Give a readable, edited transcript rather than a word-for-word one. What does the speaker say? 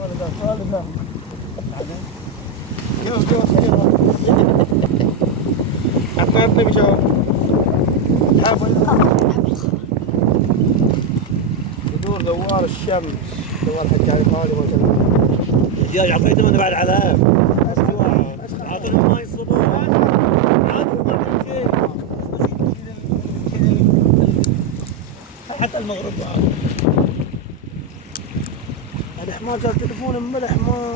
والده حبيبي بشو يدور دوار الشمس دوار حكاية خالي وجل يا عطيتهم انا بعد علام اعطوني ماي الصبح حتى المغرب الحمار جاب تليفون الملح ما